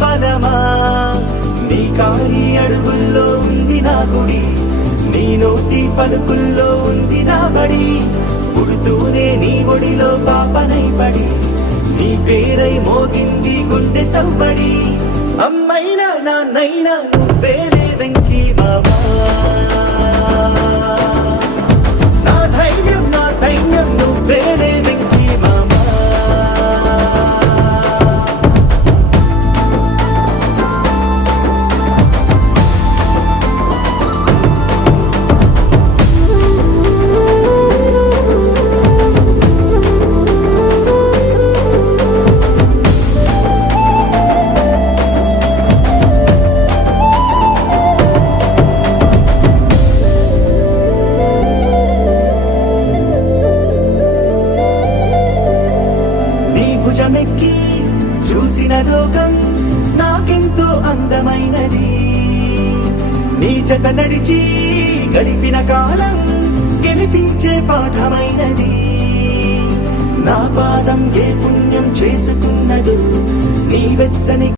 బలమా నీ కారి అడుగుల్లో ఉంది నా గుడి నీ నోటి పలుకుల్లో ఉంది నా బడి పుడుతూనే నీ ఒడిలో పాపనై పడి నీ పేరై మోగింది గుండె సవ్వడి అమ్మైనా నాన్నైనా నువ్వేలే వెంకీ మామా నా ధైర్యం నా సైన్యం నువ్వేలే వెంకీ మామా భుజమెక్కి చూసిన లోకం నాకెంతో అందమైనది నీ జత నడిచి గడిపిన కాలం గెలిపించే పాఠమైనది నా పాదం ఏ పుణ్యం చేసుకున్నదో నీ వెచ్చని